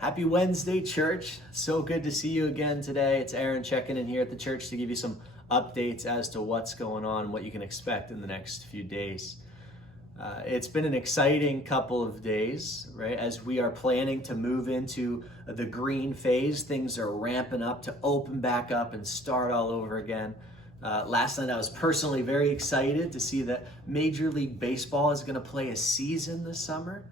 Happy Wednesday, church. So good to see you again today. It's Aaron checking in here at the church to give you some updates as to what's going on, what you can expect in the next few days. It's been an exciting couple of days, right? As we are planning to move into the green phase, things are ramping up to open back up and start all over again. Last night I was personally very excited to see that Major League Baseball is going to play a season this summer.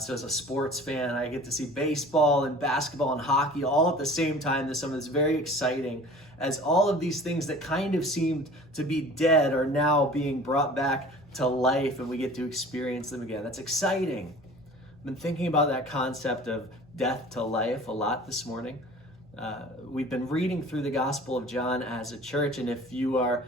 So as a sports fan, I get to see baseball and basketball and hockey all at the same time this summer. It's very exciting as all of these things that kind of seemed to be dead are now being brought back to life and we get to experience them again. That's exciting. I've been thinking about that concept of death to life a lot this morning. We've been reading through the Gospel of John as a church, and if you are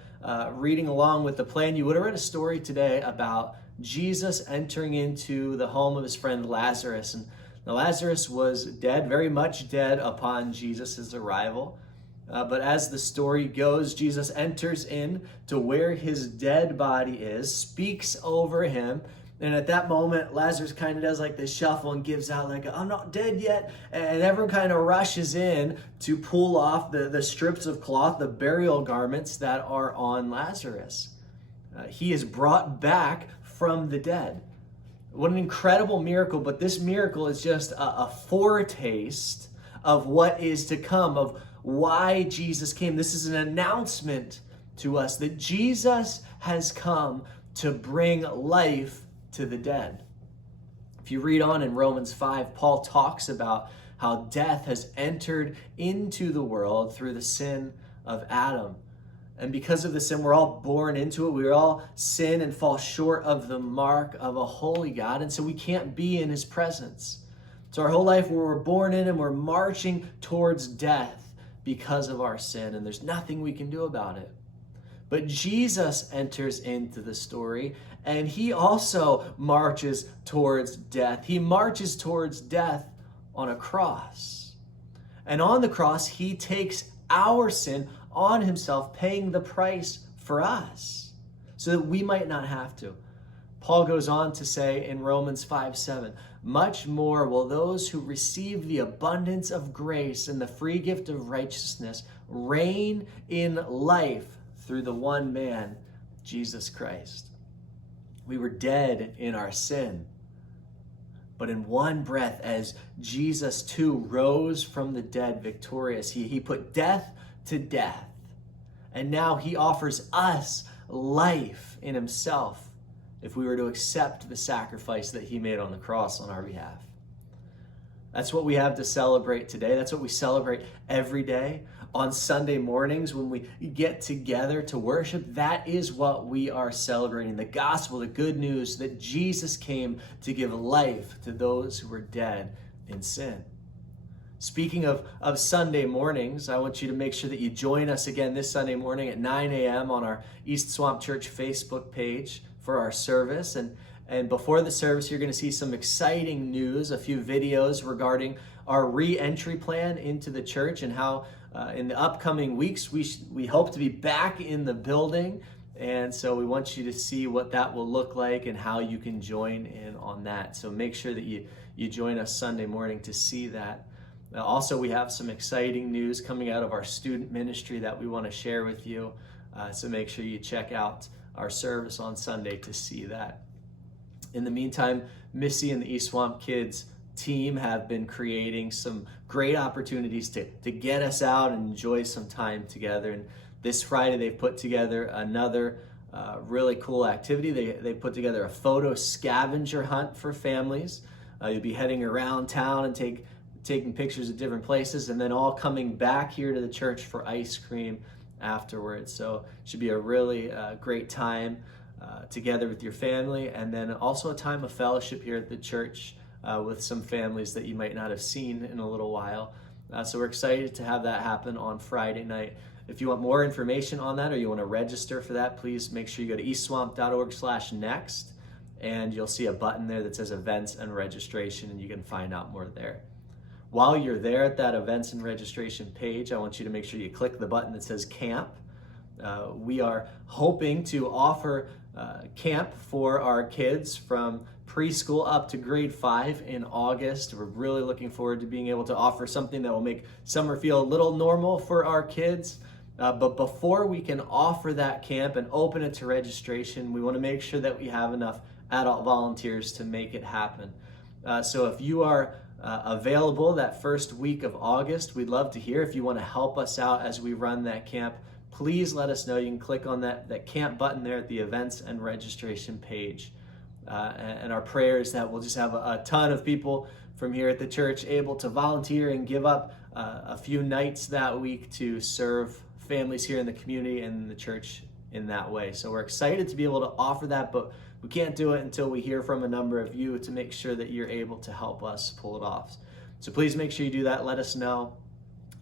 reading along with the plan, you would have read a story today about Jesus entering into the home of his friend Lazarus. And Lazarus was dead, very much dead upon Jesus' arrival. But as the story goes, Jesus enters in to where his dead body is, speaks over him. And at that moment, Lazarus kind of does like this shuffle and gives out like, I'm not dead yet. And everyone kind of rushes in to pull off the strips of cloth, the burial garments that are on Lazarus. He is brought back from the dead. What an incredible miracle, but this miracle is just a foretaste of what is to come, of why Jesus came. This is an announcement to us that Jesus has come to bring life to the dead. If you read on in Romans 5, Paul talks about how death has entered into the world through the sin of Adam. And because of the sin, we're all born into it. We all sin and fall short of the mark of a holy God. And so we can't be in his presence. So our whole life we're born in and we're marching towards death because of our sin. And there's nothing we can do about it. But Jesus enters into the story and he also marches towards death. He marches towards death on a cross. And on the cross, he takes our sin on himself, paying the price for us so that we might not have to. Paul goes on to say in Romans 5:7, much more will those who receive the abundance of grace and the free gift of righteousness reign in life through the one man, Jesus Christ. We were dead in our sin, but in one breath, as Jesus too rose from the dead victorious, he put death to death. And now he offers us life in himself if we were to accept the sacrifice that he made on the cross on our behalf. That's what we have to celebrate today. That's what we celebrate every day. On Sunday mornings when we get together to worship, that is what we are celebrating. The gospel, the good news that Jesus came to give life to those who were dead in sin. Speaking of Sunday mornings, I want you to make sure that you join us again this Sunday morning at 9 a.m. on our East Swamp Church Facebook page for our service. And before the service, you're going to see some exciting news, a few videos regarding our re-entry plan into the church and how in the upcoming weeks we hope to be back in the building. And so we want you to see what that will look like and how you can join in on that. So make sure that you join us Sunday morning to see that. Also, we have some exciting news coming out of our student ministry that we want to share with you. So make sure you check out our service on Sunday to see that. In the meantime, Missy and the East Swamp Kids team have been creating some great opportunities to get us out and enjoy some time together. And this Friday, they've put together another really cool activity. They put together a photo scavenger hunt for families. You'll be heading around town and taking pictures of different places and then all coming back here to the church for ice cream afterwards. So it should be a really great time together with your family, and then also a time of fellowship here at the church with some families that you might not have seen in a little while. So we're excited to have that happen on Friday night. If you want more information on that or you want to register for that, please make sure you go to eastswamp.org/next and you'll see a button there that says events and registration and you can find out more there. While you're there at that events and registration page, I want you to make sure you click the button that says camp. We are hoping to offer camp for our kids from preschool up to grade 5 in August. We're really looking forward to being able to offer something that will make summer feel a little normal for our kids. But before we can offer that camp and open it to registration, we want to make sure that we have enough adult volunteers to make it happen. So if you are available that first week of August, we'd love to hear. If you want to help us out as we run that camp, please let us know. You can click on that camp button there at the events and registration page. And our prayer is that we'll just have a ton of people from here at the church able to volunteer and give up a few nights that week to serve families here in the community and in the church in that way. So we're excited to be able to offer that, but we can't do it until we hear from a number of you to make sure that you're able to help us pull it off. So please make sure you do that. Let us know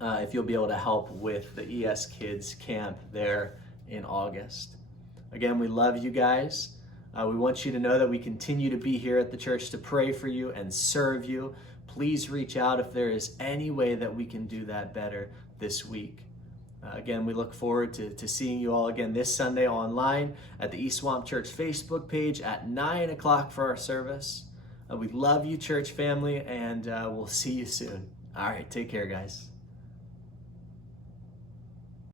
if you'll be able to help with the ES Kids Camp there in August. Again, we love you guys. We want you to know that we continue to be here at the church to pray for you and serve you. Please reach out if there is any way that we can do that better this week. Again, we look forward to seeing you all again this Sunday online at the East Swamp Church Facebook page at 9 o'clock for our service. We love you, church family, and we'll see you soon. All right, take care, guys.